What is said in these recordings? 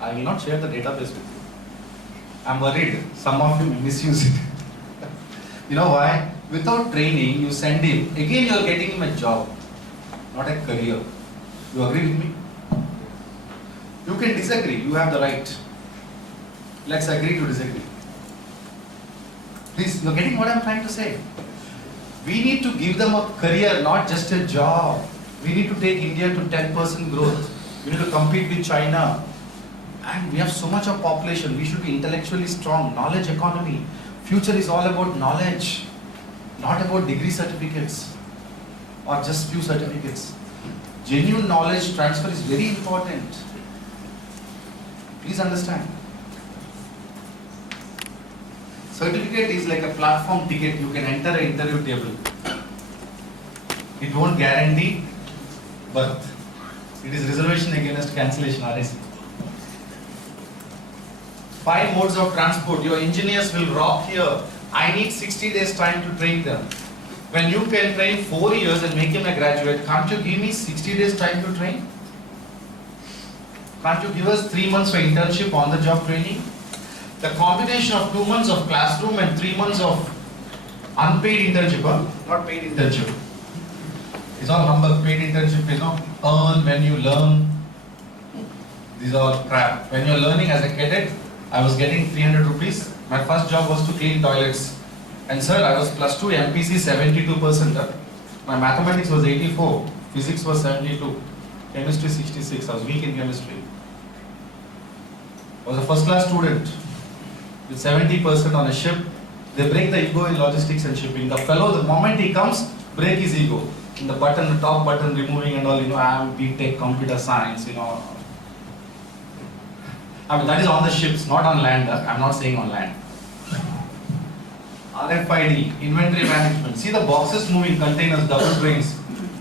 I will not share the database with you. I'm worried some of you may misuse it. You know why? Without training, you send him. Again, you are getting him a job, not a career. You agree with me? You can disagree. You have the right. Let's agree to disagree. Please, you're getting what I'm trying to say. We need to give them a career, not just a job. We need to take India to 10% growth. We need to compete with China. And we have so much of population. We should be intellectually strong. Knowledge economy. Future is all about knowledge, not about degree certificates or just few certificates. Genuine knowledge transfer is very important. Please understand. Certificate is like a platform ticket. You can enter an interview table. It won't guarantee birth. It is reservation against cancellation, RAC. 5 modes of transport. Your engineers will rock here. I need 60 days time to train them. When you can train 4 years and make him a graduate, can't you give me 60 days time to train? Can't you give us 3 months for internship on the job training? The combination of 2 months of classroom and 3 months of unpaid internship, not paid internship. It's all humbug. Paid internship is earn when you learn. These are all crap. When you're learning as a cadet, I was getting 300 rupees. My first job was to clean toilets. And sir, I was plus 2 MPC 72%. My mathematics was 84, physics was 72, chemistry 66. I was weak in chemistry. I was a first class student with 70% on a ship. They break the ego in logistics and shipping. The fellow, the moment he comes, break his ego. In the button, the top button removing and all, I am BTech computer science, I mean, that is on the ships, not on land. I'm not saying on land. RFID, inventory management. See the boxes moving, containers, double trains,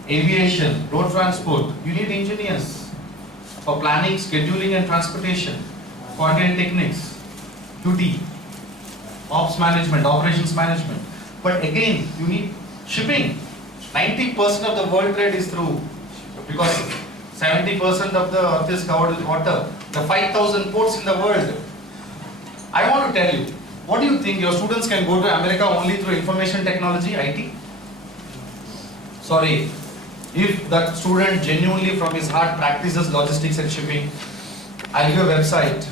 aviation, road transport. You need engineers for planning, scheduling and transportation, coordinate techniques, QT, ops management, operations management. But again, you need shipping. 90% of the world trade is through, because 70% of the earth is covered with water. The 5,000 ports in the world. I want to tell you, what do you think? Your students can go to America only through information technology, IT? Sorry, if that student genuinely from his heart practices logistics and shipping, I'll give a website.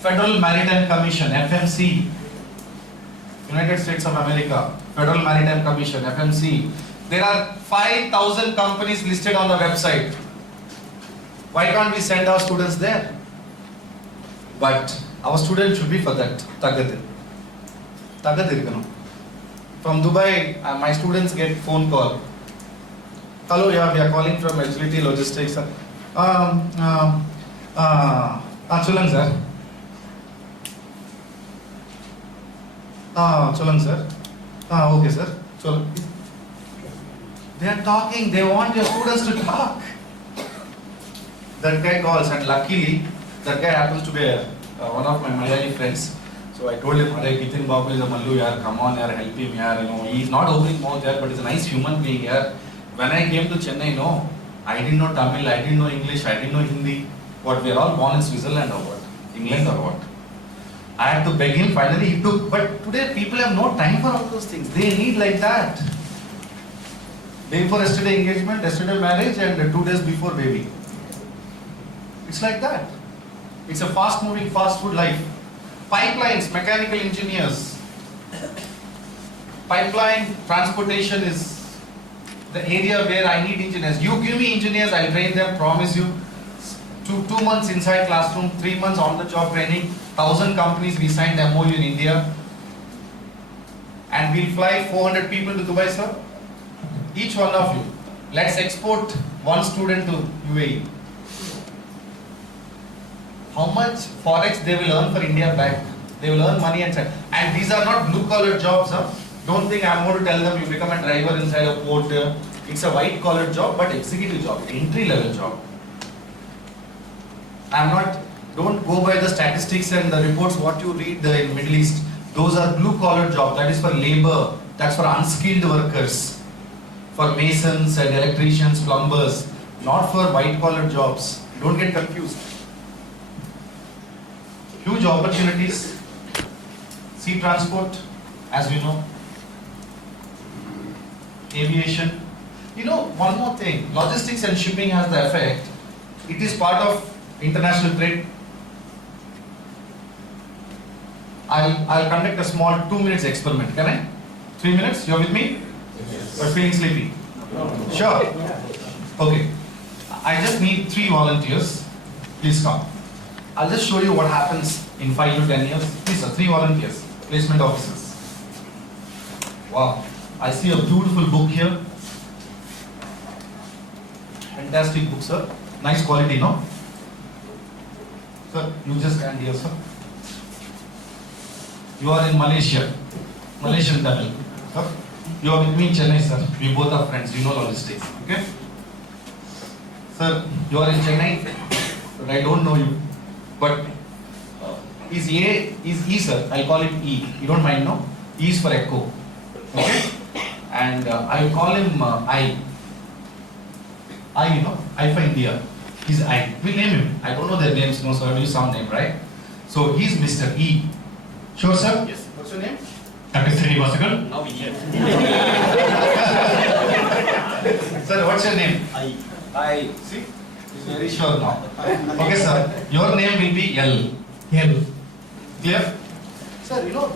Federal Maritime Commission, FMC, United States of America, Federal Maritime Commission, FMC. There are 5,000 companies listed on the website. Why can't we send our students there? But our students should be for that. From Dubai, my students get phone call. Hello, yeah, we are calling from Agility Logistics. Chulang sir. Chulang sir. Okay sir. Chulang. They are talking, they want your students to talk. That guy calls, and luckily, that guy happens to be one of my Malayali friends. So I told him, Kitin Babu is a Mallu, yaar, come on, yaar, help him, yaar. He's not opening mouth, yaar, but he's a nice human being, yaar. When I came to Chennai, I didn't know Tamil, I didn't know English, I didn't know Hindi. What, we are all born in Switzerland or what? England or what? I had to beg him, finally he took. But today people have no time for all those things. They need like that. Day before yesterday engagement, yesterday marriage, and 2 days before baby. It's like that. It's a fast moving, fast food life. Pipelines, mechanical engineers. Pipeline transportation is the area where I need engineers. You give me engineers, I'll train them, promise you. 2 months inside classroom, 3 months on the job training, 1,000 companies we signed MOU in India. And we'll fly 400 people to Dubai, sir. Each one of you. Let's export one student to UAE. How much forex they will earn for India back? They will earn money and say, and these are not blue collar jobs, huh? Don't think I'm going to tell them you become a driver inside a port. It's a white collar job, but executive job, entry level job. Don't go by the statistics and the reports what you read in Middle East. Those are blue collar jobs, that is for labor, that's for unskilled workers. for masons and electricians, plumbers, not for white collar jobs. Don't get confused. Huge opportunities. Sea transport, as we know. Aviation. You know, one more thing. Logistics and shipping has the effect. It is part of international trade. I'll conduct a small 2 minutes experiment. Can I? 3 minutes? You're with me? Yes. Or feeling sleepy? Sure. Okay. I just need 3 volunteers. Please come. I'll just show you what happens in 5 to 10 years. Please, sir, 3 volunteers. Placement officers. Wow. I see a beautiful book here. Fantastic book, sir. Nice quality, no? Sir, you just stand here, sir. You are in Malaysia. Malaysian Tamil. Sir, you are with me in Chennai, sir. We both are friends. You know logistics. Okay? Sir, you are in Chennai, but I don't know you. But is E, sir. I'll call it E. You don't mind, no? E is for echo. Okay? And I will call him I. You know, I for India. He's I. We'll name him. I don't know their names, no, so I'll use some name, right? So he's Mr. E. Sure, sir? Yes. What's your name? Dr. Srinivasakal. Now yes. Sir, what's your name? I See? He's very sure now. Okay, sir. Your name will be L. L. Clear? Sir, you know,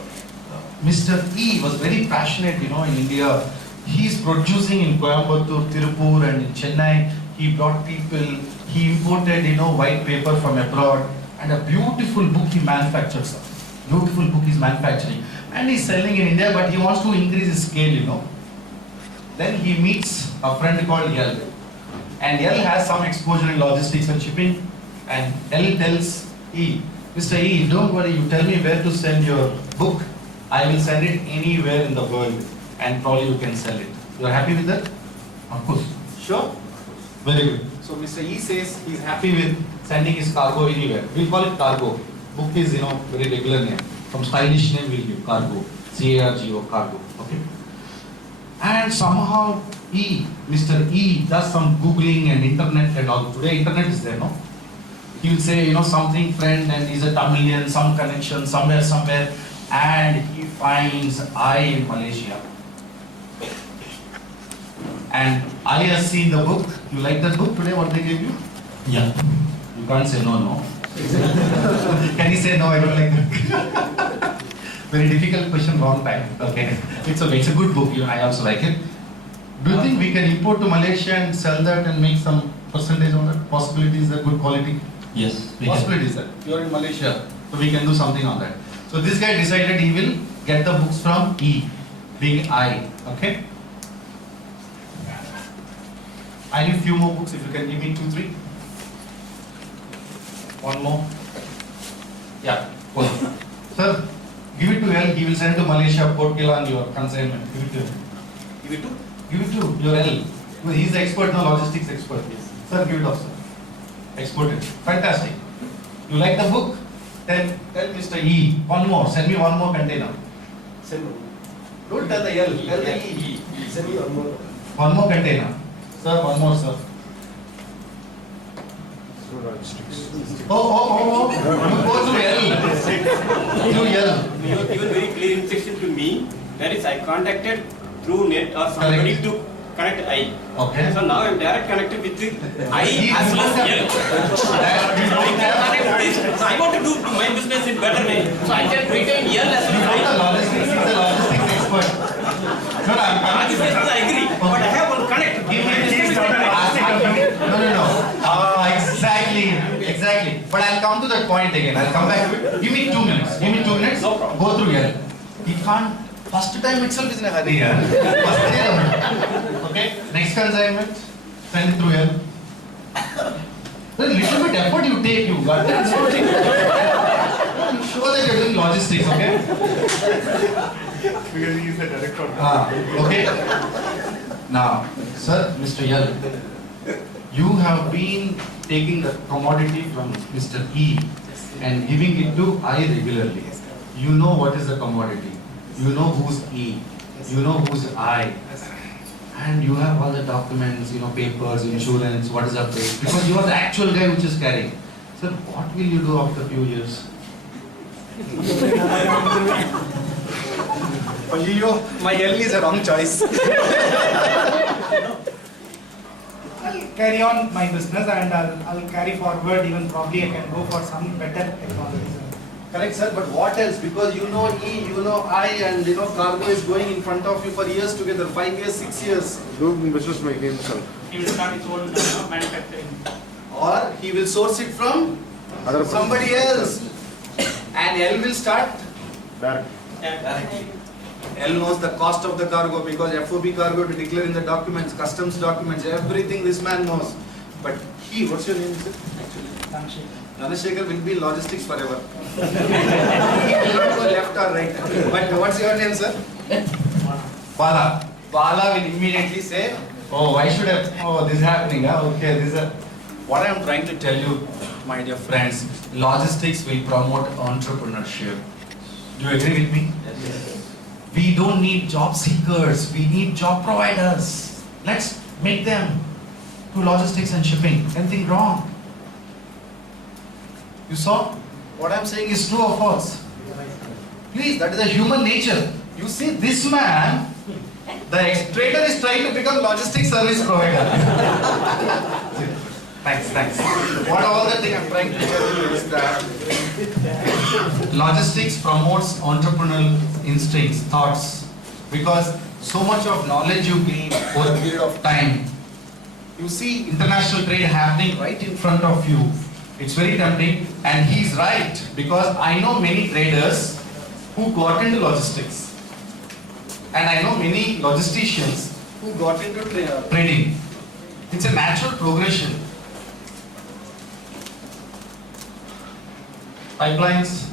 Mr. E was very passionate, you know, in India. He's producing in Coimbatore, Tirupur and in Chennai. He brought people, he imported, you know, white paper from abroad and a beautiful book he manufactured, sir. Beautiful book he's manufacturing. And he's selling in India, but he wants to increase his scale, you know. Then he meets a friend called L. And L has some exposure in logistics and shipping. And L tells E, Mr. E, don't worry, you tell me where to send your book. I will send it anywhere in the world and probably you can sell it. You are happy with that? Of course. Sure? Very good. So Mr. E says he's happy with sending his cargo anywhere. We'll call it cargo. Book is, you know, very regular name. Some stylish name we'll give cargo. C-A-R-G-O, cargo. Okay? And somehow E, Mr. E does some googling and internet and all. Today internet is there, no? He will say, you know, something friend and he's a Tamilian, some connection somewhere, and he finds I in Malaysia. And I has seen the book. You like that book today, what they gave you? Yeah. You can't say no. Can you say no, I don't like that? Very difficult question, wrong time. Okay. It's okay, it's a good book, I also like it. Do you think we can import to Malaysia and sell that and make some percentage on that? Possibilities that good quality? Yes. We can. Possibilities that you're in Malaysia, so we can do something on that. So this guy decided he will get the books from E, being I. Okay. I need few more books. If you can give me 2, 3. One more. Yeah. Cool. Sir, give it to L. He will send to Malaysia, Port Klang, your consignment. Give it to him. give it to. Give it to your L. Well, he's the expert now, logistics expert. Yes. Sir, give it off, sir. Exported. Fantastic. You like the book? Then tell Mr. E. One more. Send me one more container. Send me. Don't tell the L. Tell the E. Send me one more. One more container. Sir, one more, sir. Oh. You go through L. Through L. You have given very clear instruction to me. That is, I contacted through net or somebody Correct. to connect I. Okay. So now I am direct connected with the I as well as L. You So I don't can have- connect this. So I want to do my business in better way. So I can retain L as You well know the as I. logistics. He's a logistics expert. No, I'm This is I agree. But I have one connect. Give me My this. business is connected. No. Exactly. But I'll come to that point again. I'll come back to it. Give me 2 minutes. No problem. Go through here. He can't. First time itself is in a hurry. Okay. Next consignment. Send it through here. There's a little bit effort you take. You got that. You show that you're doing logistics. Okay. Because he is a director. Okay. Now, sir, Mr. Yal, you have been taking the commodity from Mr. E and giving it to I regularly. You know what is the commodity. You know who's E. You know who's I. and you have all the documents, papers, insurance, what is up rate, because you are the actual guy which is carrying. Sir, what will you do after a few years? My L is a wrong choice. I'll carry on my business and I'll carry forward, even probably I can go for some better technologies. Correct, sir, but what else? Because you know E, you know I, and cargo is going in front of you for years together, 5 years, 6 years. Do business making himself. He will start his own manufacturing. Or he will source it from Other somebody else. And L will start Direct. directly. L knows the cost of the cargo because FOB cargo to declare in the documents, customs documents, everything this man knows. But he, what's your name, sir? Actually. Dhanashekhar will be in logistics forever. He will not go left or right. But what's your name, sir? Bala. Bala will immediately say, oh, why should I, oh, this is happening, okay, this is a... What I am trying to tell you, my dear friends, logistics will promote entrepreneurship. Do you agree with me? Yes. We don't need job seekers, we need job providers. Let's make them to logistics and shipping. Anything wrong? You saw? What I'm saying is true or false? Please, that is a human nature. You see, this man, the trader is trying to become logistics service provider. Thanks. What all the thing I'm trying to tell you is that logistics promotes entrepreneurial instincts, thoughts, because so much of knowledge you gain over a period of time. You see international trade happening right in front of you. It's very tempting, and he's right, because I know many traders who got into logistics, and I know many logisticians who got into trading. It's a natural progression. Pipelines.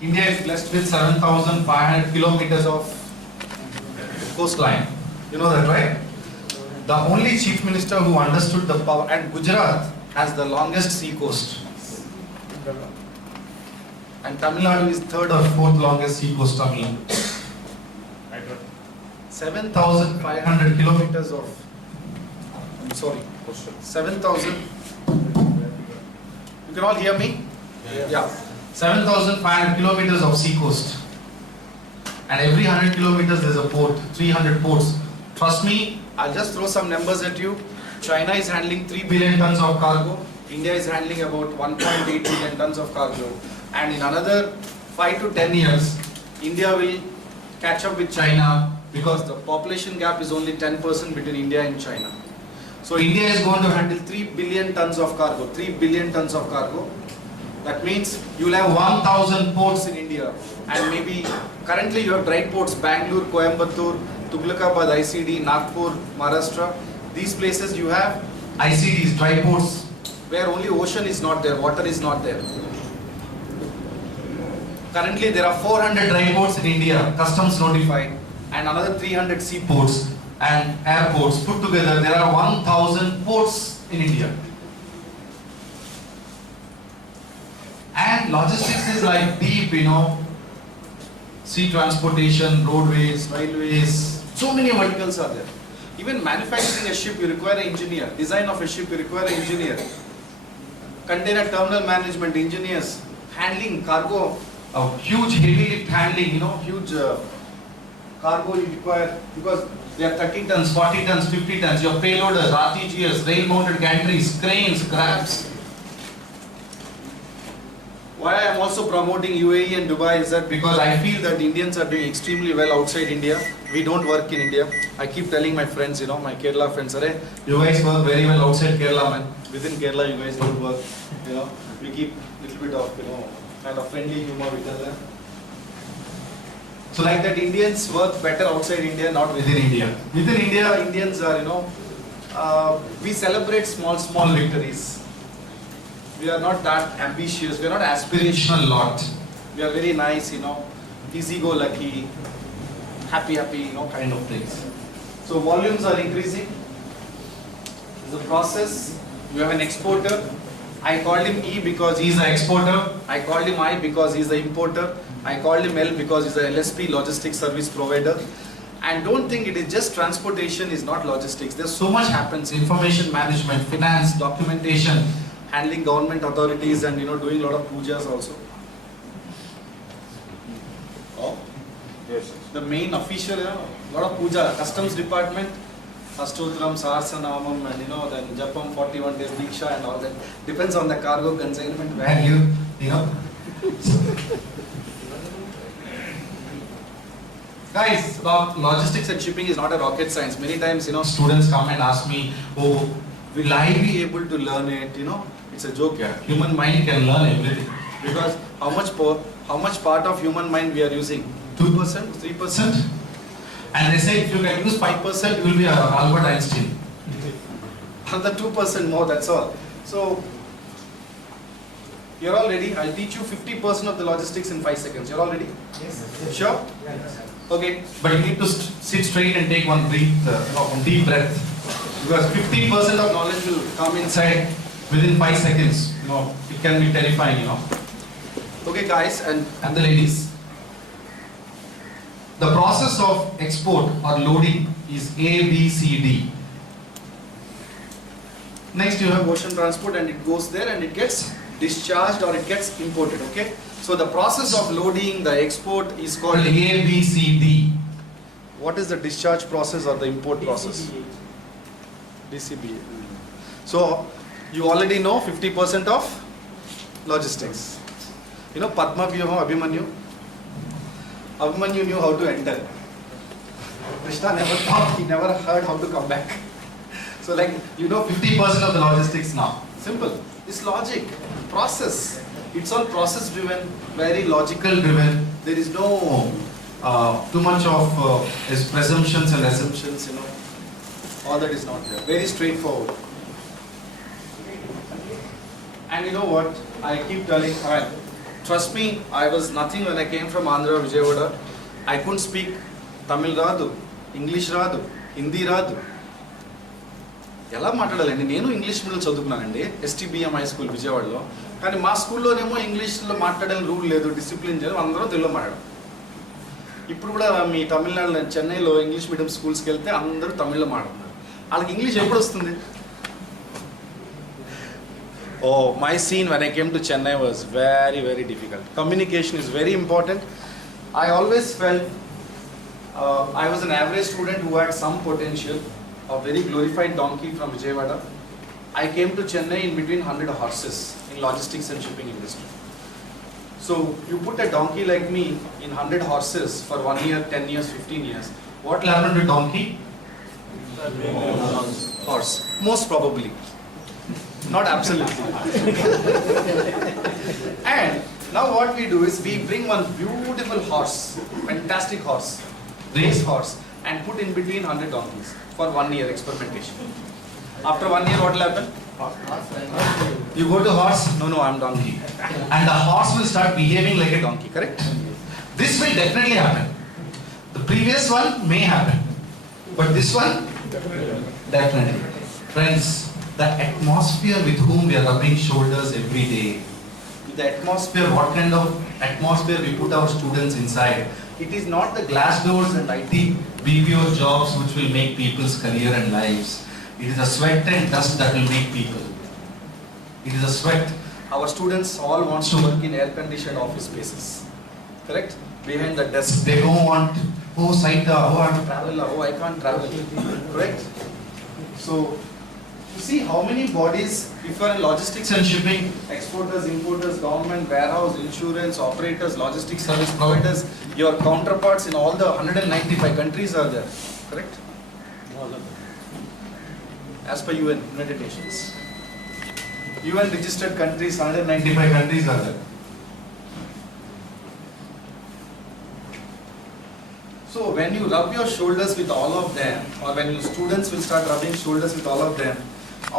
India is blessed with 7,500 kilometers of coastline. You know that, right? The only chief minister who understood the power, and Gujarat has the longest sea coast. And Tamil Nadu is third or fourth longest sea coast, Tamil Nadu. 7,500 kilometers of, 7,000. You can all hear me? Yeah. 7,500 kilometers of sea coast. And every 100 kilometers there's a port, 300 ports. Trust me, I'll just throw some numbers at you. China is handling 3 billion tons of cargo. India is handling about 1.8 billion tons of cargo. And in another 5 to 10 years, India will catch up with China because the population gap is only 10% between India and China. So India is going to handle 3 billion tons of cargo, 3 billion tons of cargo. That means you will have 1,000 ports in India, and maybe currently you have dry ports, Bangalore, Coimbatore, Tughlakabad, ICD, Nagpur, Maharashtra. These places you have ICDs, dry ports, where only ocean is not there, water is not there. Currently there are 400 dry ports in India, customs notified, and another 300 seaports and airports. Put together, there are 1,000 ports in India. And logistics is like deep, sea transportation, roadways, railways, so many verticals are there. Even manufacturing a ship, you require an engineer. Design of a ship, you require an engineer. Container terminal management, engineers. Handling cargo, huge heavy lift handling, huge cargo you require, because they are 30 tons, 40 tons, 50 tons. Your payloaders, RTGS, rail mounted gantries, cranes, crabs. Why I am also promoting UAE and Dubai is that because I feel that Indians are doing extremely well outside India. We don't work in India. I keep telling my friends, my Kerala friends, you guys work very well outside Kerala, man. Within Kerala, you guys don't work. We keep a little bit of, kind of friendly humor we tell them. So like that, Indians work better outside India, not within India. Within India, Indians are, we celebrate small victories. We are not that ambitious, we are not aspirational lot. We are very nice, easy-go-lucky, happy, kind of things. So volumes are increasing. The process, you have an exporter. I called him E because he is the exporter. I called him I because he is the importer. I called him L because he's a LSP, logistics service provider. And don't think it is just transportation is not logistics. There's so much happens, information management, finance, documentation, handling government authorities and doing a lot of pujas also. Oh, Yes. the main official, lot of puja, customs department, Astotram, Sarsanamam and then Japam 41 days Diksha and all that. Depends on the cargo consignment value, Guys, logistics and shipping is not a rocket science. Many times, students come and ask me, oh, will I be able to learn it? It's a joke, yeah. Human mind can learn everything. Because how much part of human mind we are using? 2%, 3%? And they say if you can use 5%, you will be Albert Einstein. Another 2% more, that's all. So, you're all ready. I'll teach you 50% of the logistics in 5 seconds. You're all ready? Yes. Sure? Okay, but you need to sit straight and take one deep breath. Because 50% of knowledge will come inside within 5 seconds. It can be terrifying, Okay, guys and the ladies. The process of export or loading is A, B, C, D. Next you have ocean transport and it goes there and it gets discharged or it gets imported, okay? So the process of loading, the export is called A, B, C, D. What is the discharge process or the import process? DCBA. So you already know 50% of logistics. Padma Vyuha, Abhimanyu? Abhimanyu knew how to enter. Krishna never thought, he never heard how to come back. So 50% of the logistics now. Simple. It's logic, process. It's all process driven, very logical driven. There is no too much of presumptions and assumptions, All that is not there. Very straightforward. And you know what? I keep telling, trust me, I was nothing when I came from Andhra, Vijayawada. I couldn't speak Tamil radu, English radu, Hindi radu. ఎలా మాట్లాడాలండి నేను English medium చదువుకున్నానండి STBM high school విజయవాడలో కానీ మా స్కూల్లోనేమో ఇంగ్లీష్లో మాట్లాడాలని rule లేదు డిసిప్లిన్ లేదు అందరూ తెలుగులో మాట్లాడారు ఇప్పుడు కూడా మీ తమిళనాడు చెన్నైలో ఇంగ్లీష్ మీడియం స్కూల్స్కి వెళ్తే అందరూ తమిళ్లో మాట్లాడుతున్నారు వాళ్ళకి ఇంగ్లీష్ ఎప్పుడు వస్తుంది my scene when I came to Chennai was very, very difficult. Communication is very important. I always felt I was an average student who had some potential, a very glorified donkey from Vijayawada. I came to Chennai in between 100 horses in logistics and shipping industry. So you put a donkey like me in 100 horses for 1 year, 10 years, 15 years. What will happen to donkey? Horse. Most probably. Not absolutely. And now what we do is we bring one beautiful horse, fantastic horse, race horse, and put in between 100 donkeys for 1 year experimentation. After 1 year, what will happen? You go to horse, no, I'm donkey. And the horse will start behaving like a donkey, correct? This will definitely happen. The previous one may happen, but this one, definitely. Friends, the atmosphere with whom we are rubbing shoulders every day, the atmosphere, what kind of atmosphere we put our students inside. It is not the glass doors and IT BPO jobs which will make people's career and lives. It is the sweat and dust that will make people. It is a sweat. Our students all want to work in air-conditioned office spaces. Correct? Behind the desk. They don't want, Saita, I have to travel, I can't travel. Correct? So, you see how many bodies, if you are in logistics and shipping, exporters, importers, government, warehouse, insurance, operators, logistics service providers, your counterparts in all the 195 countries are there. Correct? As per UN, United Nations. UN registered countries, 195 countries are there. So when you rub your shoulders with all of them, or when your students will start rubbing shoulders with all of them,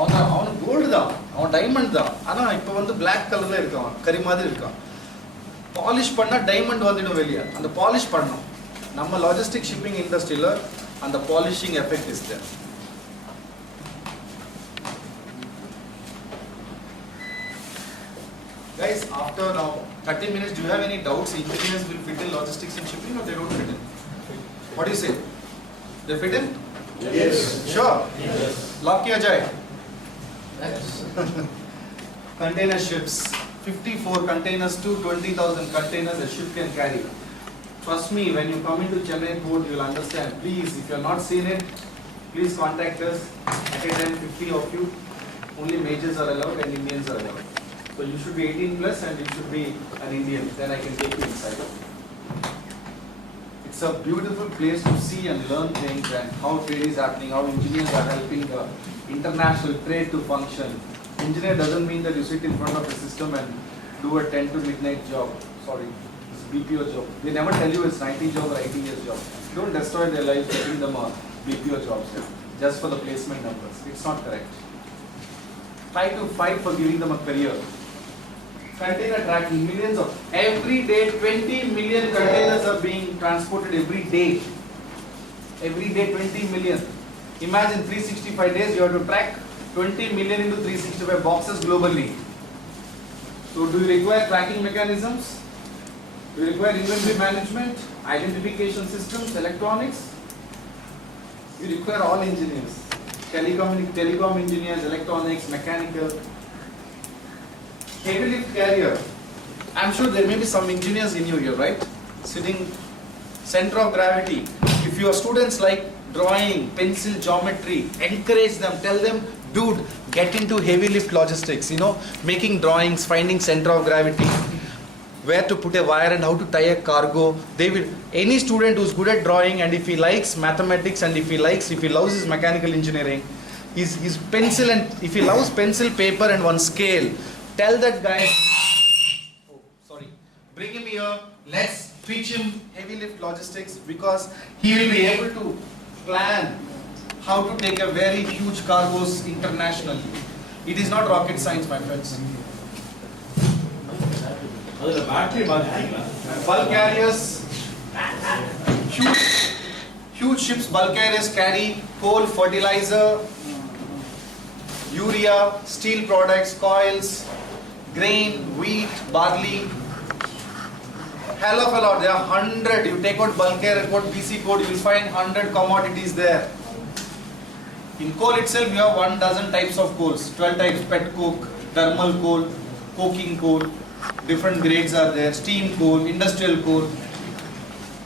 அவன் gold தான், அவன் diamond தான், ஆனால் இப்போ வந்து black கலரில் இருக்கான், கறி மாதிரி இருக்கான். பாலிஷ் பண்ணால் டைமண்ட் வந்துடும் வெளியே. அந்த பாலிஷ் பண்ணணும். நம்ம லாஜிஸ்டிக் ஷிப்பிங் இண்டஸ்ட்ரியில் அந்த polishing effect is there. Guys, after now 30 minutes, do you have any doubts engineers will fit in logistics and shipping or they don't fit in? What do you say? They fit in? Yes. Sure? Yes. Lock kiya jaye? Container ships. 54 containers to 20,000 containers a ship can carry. Trust me, when you come into Chennai port, you will understand. Please, if you have not seen it, please contact us. At a time, 50 of you. Only majors are allowed and Indians are allowed. So you should be 18 plus and you should be an Indian. Then I can take you inside. It's a beautiful place to see and learn things and how trade is happening, how engineers are helping the international trade to function. Engineer doesn't mean that you sit in front of a system and do a 10 to midnight job. Sorry, it's BPO job. They never tell you it's 90 job or 80 years job. Don't destroy their lives giving them a BPO jobs just for the placement numbers. It's not correct. Try to fight for giving them a career. Container tracking, millions of, every day 20 million containers are being transported every day. Every day 20 million. Imagine 365 days you have to track 20 million into 365 boxes globally. So do you require tracking mechanisms? Do you require inventory management, identification systems, electronics? You require all engineers. Telecom engineers, electronics, mechanical. Heavy lift carrier. I'm sure there may be some engineers in you here, right? Sitting center of gravity. If your students like drawing, pencil, geometry, encourage them, tell them, dude, get into heavy lift logistics, making drawings, finding center of gravity, where to put a wire and how to tie a cargo. Any student who's good at drawing and if he likes mathematics and if he loves his mechanical engineering, his pencil and if he loves pencil, paper and one scale, tell that guy, bring him here, let's teach him heavy lift logistics because he will be able to plan how to take a very huge cargoes internationally. It is not rocket science, my friends. Bulk carriers, huge ships, bulk carriers carry coal, fertilizer, urea, steel products, coils, grain, wheat, barley. Hell of a lot. There are 100. You take out bulk carrier code, BC code, you will find 100 commodities there. In coal itself, you have 12 types of coals, 12 types: pet coke, thermal coal, coking coal. Different grades are there: steam coal, industrial coal.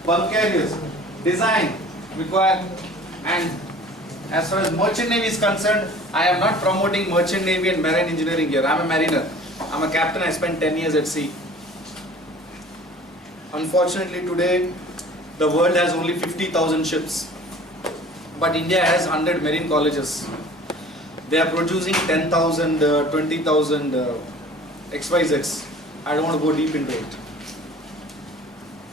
Bulk carriers, design, require, and as far as merchant navy is concerned, I am not promoting merchant navy and marine engineering here. I am a mariner. I am a captain. I spent 10 years at sea. Unfortunately, today the world has only 50,000 ships, but India has 100 marine colleges. They are producing 10,000, 20,000 XYZs. I don't want to go deep into it.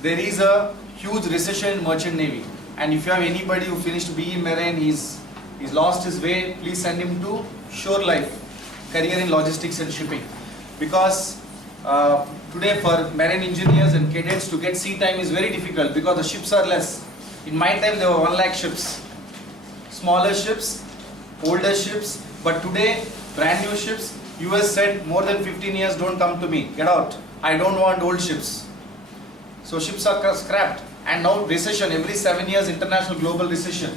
There is a huge recession in merchant navy, and if you have anybody who finished BE Marine, he's lost his way, please send him to Shore Life, career in logistics and shipping, because today for marine engineers and cadets to get sea time is very difficult because the ships are less. In my time there were 1 lakh ships, smaller ships, older ships, but today brand new ships. US said more than 15 years don't come to me, get out. I don't want old ships. So ships are scrapped, and now recession, every 7 years international global recession.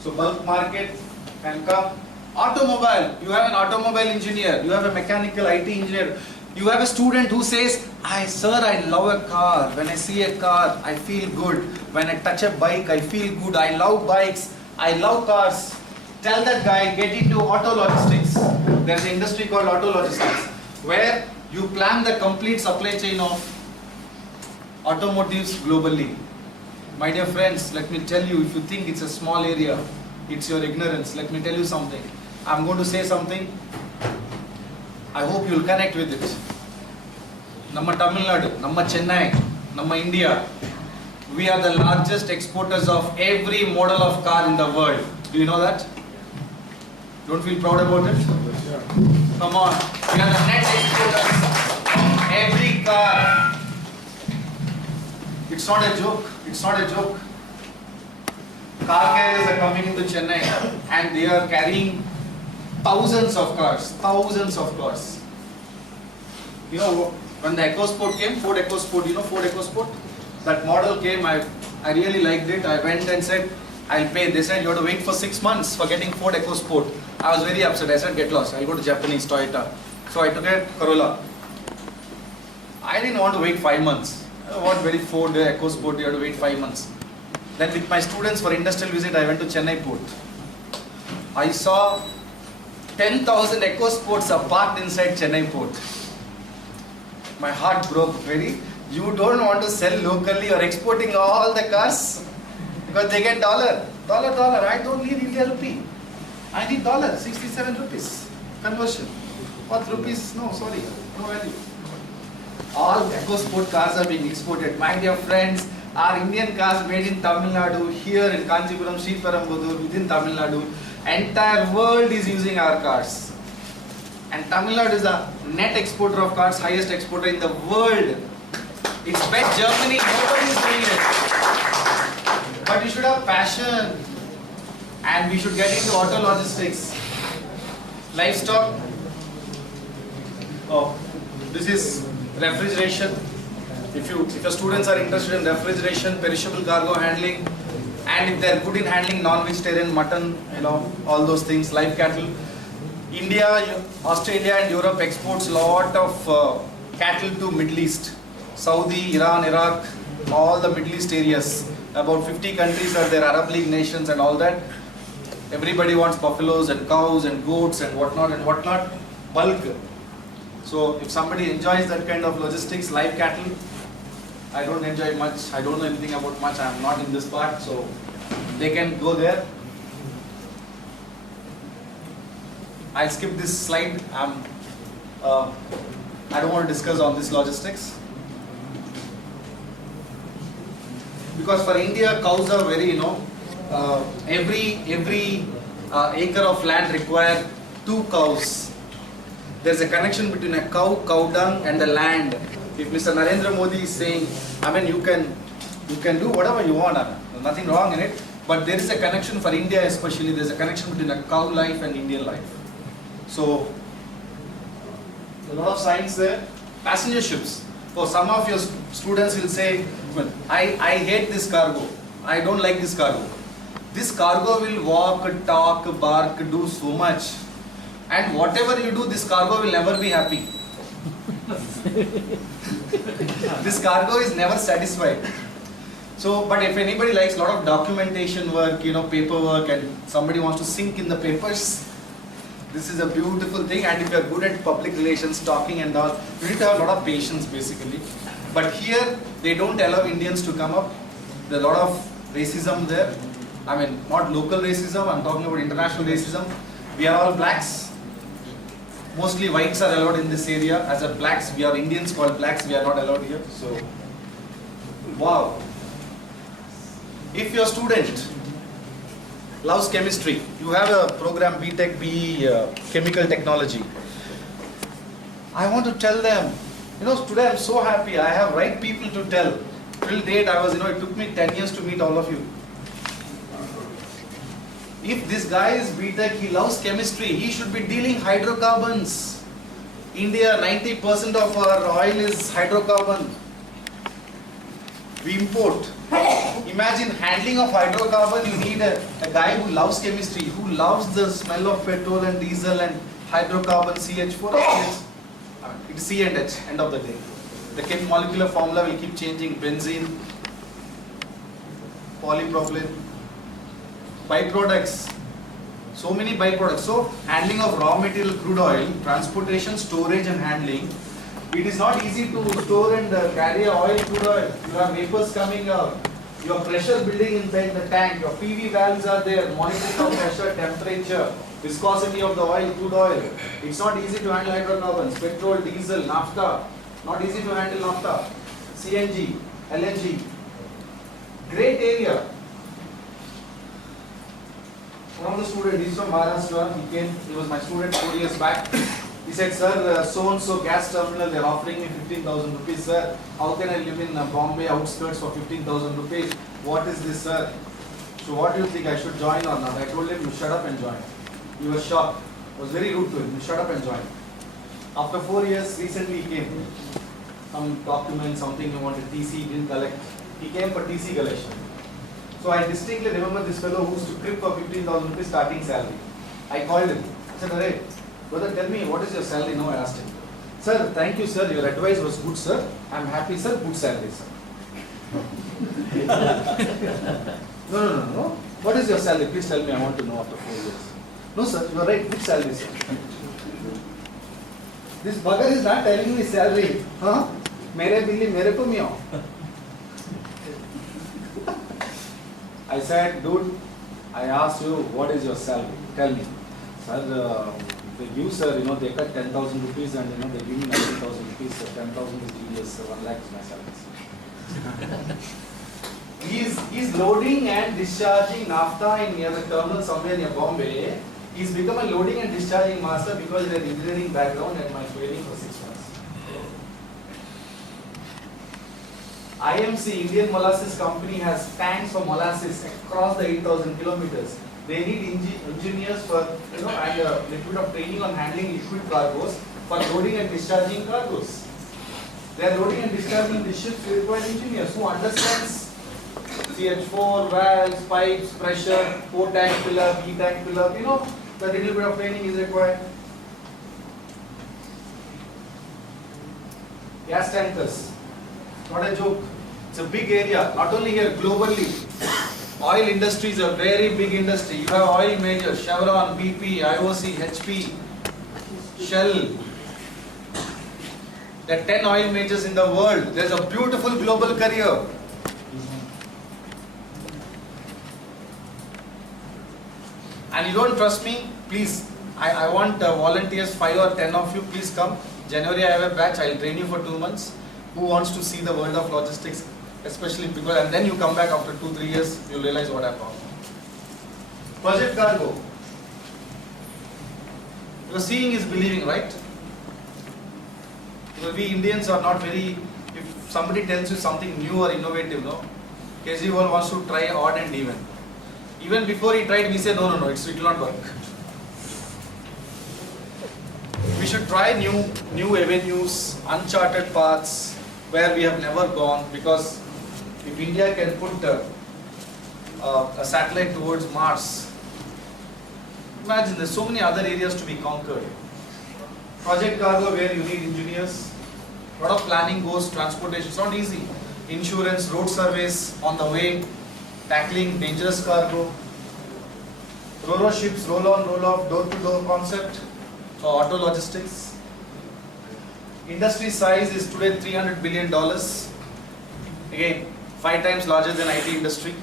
So bulk market can come. Automobile, you have an automobile engineer, you have a mechanical IT engineer, you have a student who says, sir, I love a car. When I see a car, I feel good. When I touch a bike, I feel good. I love bikes. I love cars. Tell that guy, get into auto logistics. There's an industry called auto logistics, where you plan the complete supply chain of automotives globally. My dear friends, let me tell you, if you think it's a small area, it's your ignorance. Let me tell you something. I'm going to say something. I hope you'll connect with it. Namma Tamil Nadu, Namma Chennai, Namma India, we are the largest exporters of every model of car in the world. Do you know that? Don't feel proud about it? Come on. We are the net exporters of every car. It's not a joke. It's not a joke. Car carriers are coming into Chennai and they are carrying thousands of cars. Thousands of cars. You know, When the EcoSport came, Ford EcoSport, you know Ford EcoSport? That model came, I really liked it. I went and said, I'll pay. They said, you have to wait for 6 months for getting Ford EcoSport. I was very upset. I said, get lost. I'll go to Japanese Toyota. So I took a Corolla. I didn't want to wait 5 months. What very Ford EcoSport, you have to wait 5 months. Then with my students for industrial visit, I went to Chennai port. I saw 10,000 EcoSports are parked inside Chennai port. My heart broke very. You don't want to sell locally or exporting all the cars because they get dollar. I don't need India rupee. I need dollar, 67 rupees conversion. What rupees? No, sorry, no value. All EcoSport cars are being exported. My dear friends, our Indian cars made in Tamil Nadu, here in Kanchipuram, Sriperumbudur, within Tamil Nadu, entire world is using our cars. And Tamil Nadu is a net exporter of cars, highest exporter in the world. It's best Germany, nobody is doing it. But you should have passion. And we should get into auto logistics. Livestock. Oh, this is refrigeration. If your students are interested in refrigeration, perishable cargo handling, and if they are good in handling non-vegetarian, mutton, all those things, live cattle. India, Australia and Europe exports lot of cattle to Middle East. Saudi, Iran, Iraq, all the Middle East areas. About 50 countries are there, Arab League nations and all that. Everybody wants buffaloes and cows and goats and whatnot, bulk. So if somebody enjoys that kind of logistics, live cattle, I don't enjoy much, I don't know anything about much, I am not in this part, so they can go there. I'll skip this slide. I don't want to discuss on this logistics. Because for India, cows are very, every acre of land require 2 cows. There's a connection between a cow, cow dung and the land. If Mr. Narendra Modi is saying, you can do whatever you want, there's nothing wrong in it, but there is a connection for India especially, there's a connection between a cow life and Indian life. So, a lot of science there. Passenger ships. So some of your students will say, well, I hate this cargo. I don't like this cargo. This cargo will walk, talk, bark, do so much. And whatever you do, this cargo will never be happy. This cargo is never satisfied. So, but if anybody likes a lot of documentation work, paperwork, and somebody wants to sink in the papers, this is a beautiful thing. And if you are good at public relations, talking and all, you need to have a lot of patience basically. But here, they don't allow Indians to come up. There's a lot of racism there. Not local racism, I'm talking about international racism. We are all blacks. Mostly whites are allowed in this area. As a blacks, we are Indians called blacks, we are not allowed here. So, wow. If your student loves chemistry, you have a program BTech BE chemical technology. I want to tell them, today I'm so happy, I have right people to tell. Till date I was, it took me 10 years to meet all of you. If this guy is BTech, he loves chemistry, he should be dealing hydrocarbons. India, 90% of our oil is hydrocarbon. We import. Imagine handling of hydrocarbon, you need a guy who loves chemistry, who loves the smell of petrol and diesel and hydrocarbon, CH4, it's C and H, end of the day. The molecular formula will keep changing, benzene, polypropylene, byproducts, so many byproducts. So handling of raw material crude oil, transportation, storage and handling, it is not easy to store and carry oil, crude oil. You have vapors coming out, your pressure building inside the tank, your PV valves are there, monitoring of pressure, temperature, viscosity of the oil, crude oil. It's not easy to handle hydrocarbons, petrol, diesel, naphtha, not easy to handle naphtha, CNG, LNG. Great area. One of the students, he's from Maharashtra, he came, he was my student 4 years back. He said, sir, so-and-so gas terminal, they're offering me 15,000 rupees, sir. How can I live in Bombay outskirts for 15,000 rupees? What is this, sir? So what do you think, I should join or not? I told him, you shut up and join. He was shocked. I was very rude to him, you shut up and join. After 4 years, recently he came. some document, something he wanted TC, didn't collect. He came for TC collection. So I distinctly remember this fellow who used to crib for 15,000 rupees starting salary. I called him. I said, "Hey, brother, tell me, what is your salary?" No, I asked him. "Sir, thank you, sir. Your advice was good, sir. I'm happy, sir. Good salary, sir." No. What is your salary? Please tell me. I want to know after 4 years. "No, sir. You are right. Good salary, sir." This bugger is not telling me salary. Huh? Mere billi mere ko mio. I said, "Dude, I asked you, what is your salary? Tell me." "Sir, they give, sir, they cut 10,000 rupees and, they give me 90,000 rupees. So 10,000 is GDS, so 1 lakh is my salary." He's loading and discharging naphtha in near the terminal somewhere near Bombay. He's become a loading and discharging master because he has engineering background and my training for 6 months. IMC, Indian Molasses Company, has tanks for molasses across the 8,000 kilometers. They need engineers for, and a little bit of training on handling liquid cargoes for loading and discharging cargoes. They are loading and discharging the ships. They require engineers who understands CH4, valves, pipes, pressure, 4-tank pillar, B-tank pillar. The little bit of training is required. Gas tankers. Not a joke. It's a big area, not only here, globally. Oil industry is a very big industry. You have oil majors, Chevron, BP, IOC, HP, Shell. There are 10 oil majors in the world. There's a beautiful global career. And you don't trust me? Please, I want volunteers, 5 or 10 of you, please come. January I have a batch, I'll train you for 2 months. Who wants to see the world of logistics, especially because, and then you come back after 2-3 years, you'll realize what I've found. Project cargo. Because seeing is believing, right? Because we Indians are not very, if somebody tells you something new or innovative, Kejriwal wants to try odd and even. Even before he tried, we say, no, it will not work. We should try new avenues, uncharted paths, where we have never gone, because if India can put a satellite towards Mars, imagine there's so many other areas to be conquered. Project cargo, where you need engineers, a lot of planning goes, transportation, it's not easy. Insurance, road surveys on the way, tackling dangerous cargo, Ro-Ro ships, roll-on, roll-off, door-to-door concept for auto logistics. Industry size is today $300 billion. Again, 5 times larger than IT industry.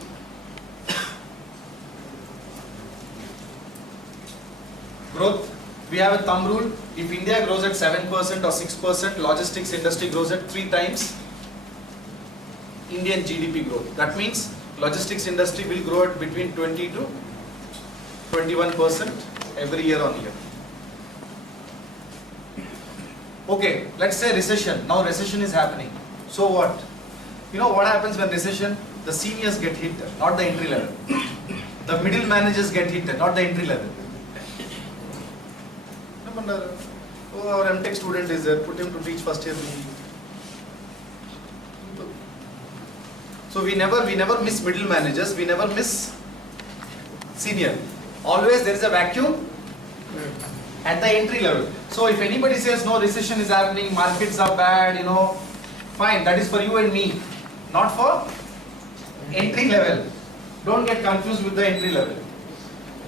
Growth, we have a thumb rule. If India grows at 7% or 6%, logistics industry grows at 3 times Indian GDP growth. That means logistics industry will grow at between 20 to 21% every year on year. Okay, let's say recession. Now recession is happening. So what? You know what happens when recession? The seniors get hit, not the entry level. The middle managers get hit, not the entry level. Oh, our MTech student is there, put him to teach first year. So we never miss middle managers, we never miss senior. Always there is a vacuum at the entry level. So if anybody says no, recession is happening, markets are bad, fine, that is for you and me, not for entry level. Don't get confused with the entry level.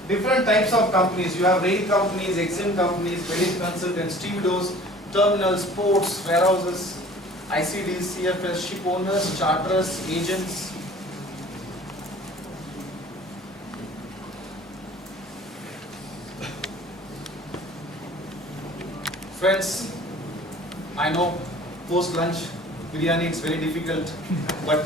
Different types of companies. You have rail companies, EXIM companies, wedding consultants, stevedots, terminals, ports, warehouses, ICDs, CFS, ship owners, charterers, agents. Friends, I know post-lunch biryani is very difficult, but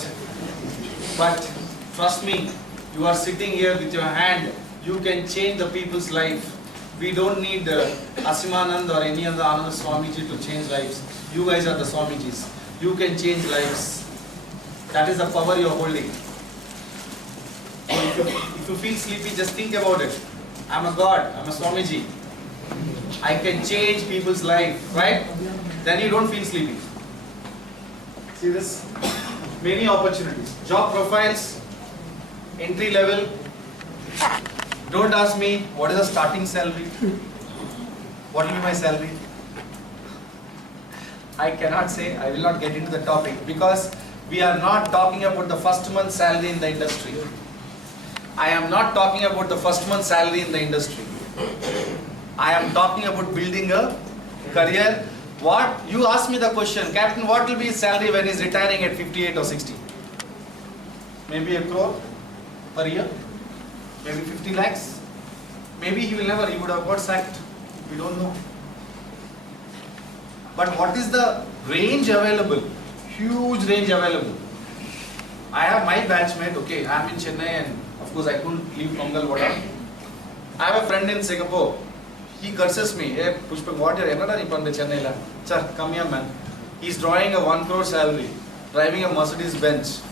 trust me, you are sitting here with your hand. You can change the people's life. We don't need Asimanand or any other Ananda Swamiji to change lives. You guys are the Swamijis. You can change lives. That is the power you are holding. So if you feel sleepy, just think about it. I'm a God, I'm a Swamiji. I can change people's life, right? Then you don't feel sleepy. See this? Many opportunities. Job profiles, entry level. Don't ask me what is the starting salary. What will be my salary? I cannot say, I will not get into the topic because we are not talking about the first month salary in the industry. I am not talking about the first month salary in the industry. I am talking about building a career. What you ask me the question, Captain, what will be his salary when he is retiring at 58 or 60? Maybe 1 crore per year, maybe 50 lakhs. Maybe he will never, he would have got sacked. We don't know. But what is the range available? Huge range available. I have my batchmate, okay, I am in Chennai and of course I couldn't leave Pongal Vada. I have a friend in Singapore. He curses me, hey Pushpak, what you're ever in Chennai la? Sir, come here man. He's drawing a 1 crore salary, driving a Mercedes Benz.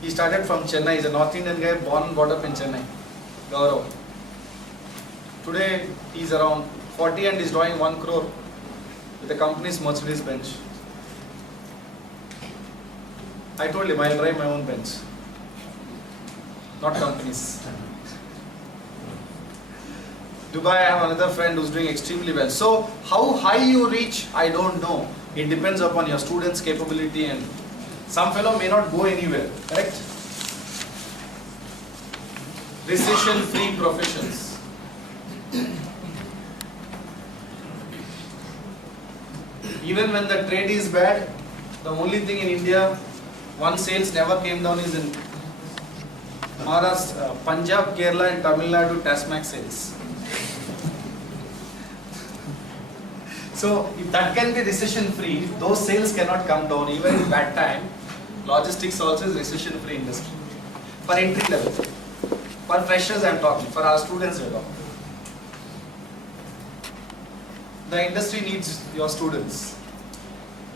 He started from Chennai, he's a North Indian guy, born and brought up in Chennai. Gaurav. Today he's around 40 and he's drawing 1 crore with the company's Mercedes Benz. I told him I'll drive my own Benz, not companies. Dubai, I have another friend who's doing extremely well. So, how high you reach, I don't know. It depends upon your student's capability and some fellow may not go anywhere, correct? Recession-free professions. Even when the trade is bad, the only thing in India, one sales never came down is in Maharashtra, Punjab, Kerala and Tamil Nadu Tasmac sales. So if that can be recession free, if those sales cannot come down even in bad time, logistics also is recession free industry. For entry level, for freshers I am talking, for our students I am talking. The industry needs your students.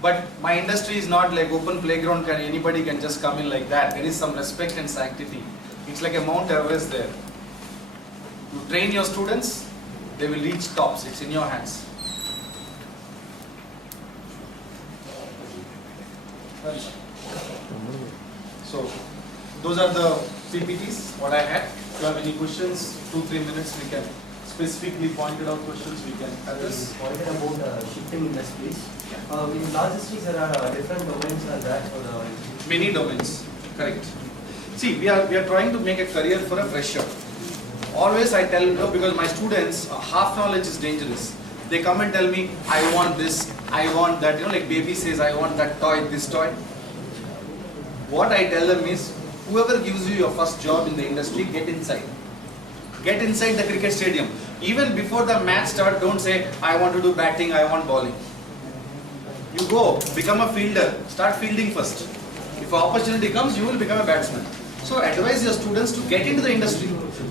But my industry is not like open playground, anybody can just come in like that. There is some respect and sanctity. It's like a Mount Everest there. You train your students, they will reach tops. It's in your hands. So, those are the PPTs, what I had. If you have any questions, 2-3 minutes, we can specifically pointed out questions we can address. Pointed about shipping industries. In logistics, there are different domains are there for the Many domains, correct. See, we are trying to make a career for a fresher. Always I tell, because my students, half knowledge is dangerous. They come and tell me, I want this, I want that, like baby says, I want that toy, this toy. What I tell them is, whoever gives you your first job in the industry, get inside. Get inside the cricket stadium. Even before the match starts, don't say, I want to do batting, I want bowling. You go, become a fielder, start fielding first. If an opportunity comes, you will become a batsman. So advise your students to get into the industry.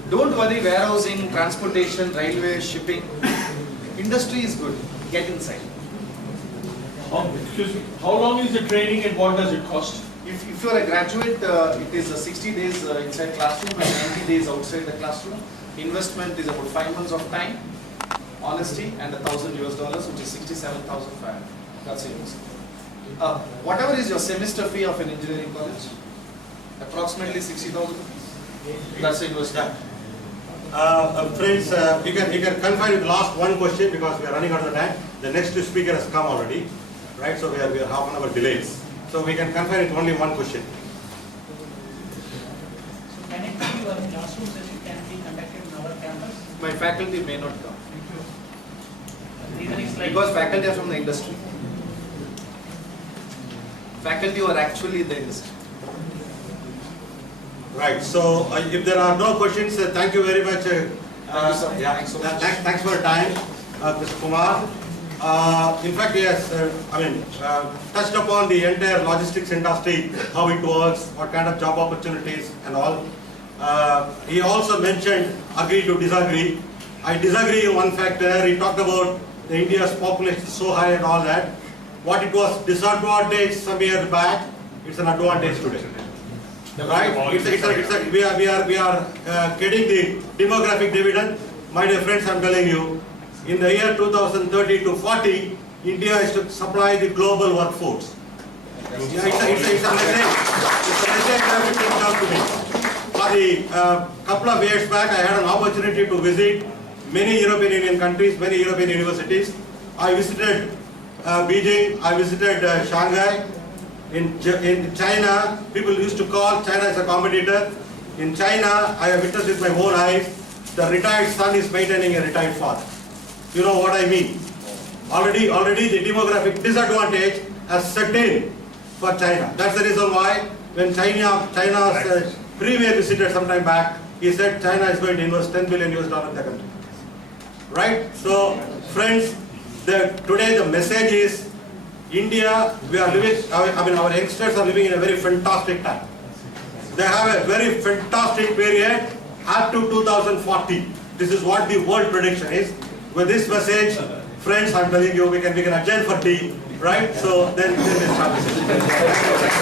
Don't worry warehousing, transportation, railway, shipping. Industry is good. Get inside. Excuse me, how long is the training and what does it cost? If you are a graduate, it is 60 days inside classroom and 90 days outside the classroom. Investment is about 5 months of time, honesty, and $1,000 which is 67,500. That's it. Whatever is your semester fee of an engineering college, approximately 60,000 rupees. That's the investment. Friends, you can confine with last one question because we are running out of time. The next speaker has come already, right? So we are half an hour delays. So we can confine it only one question. So can it be your classroom session can be conducted in our campus? My faculty may not come Reason is like because faculty are from the industry. Faculty are actually in the industry. Right. So if there are no questions, thank you very much. Thank you, sir. Yeah, Thanks so much. Thanks for your time, Mr. Kumar. In fact, yes, touched upon the entire logistics industry, how it works, what kind of job opportunities and all. He also mentioned agree to disagree. I disagree on one factor. He talked about the India's population so high and all that. What it was disadvantage some years back, it's an advantage today. Right? We are getting the demographic dividend. My dear friends, I'm telling you, in the year 2030 to 40, India is to supply the global workforce. Yeah, it's a message. It's a message that it came down to me. For the couple of years back, I had an opportunity to visit many European Union countries, many European universities. I visited Beijing, I visited Shanghai. In China, people used to call China as a competitor. In China, I have witnessed with my own eyes, the retired son is maintaining a retired father. You know what I mean? Already the demographic disadvantage has set in for China. That's the reason why when China's premier visited some time back, he said China is going to invest $10 billion in the country. Right? So, friends, today the message is India, we are living, our youngsters are living in a very fantastic time. They have a very fantastic period up to 2040. This is what the world prediction is. With this message, friends, I'm telling you, we can adjourn for tea, right? So then we start this.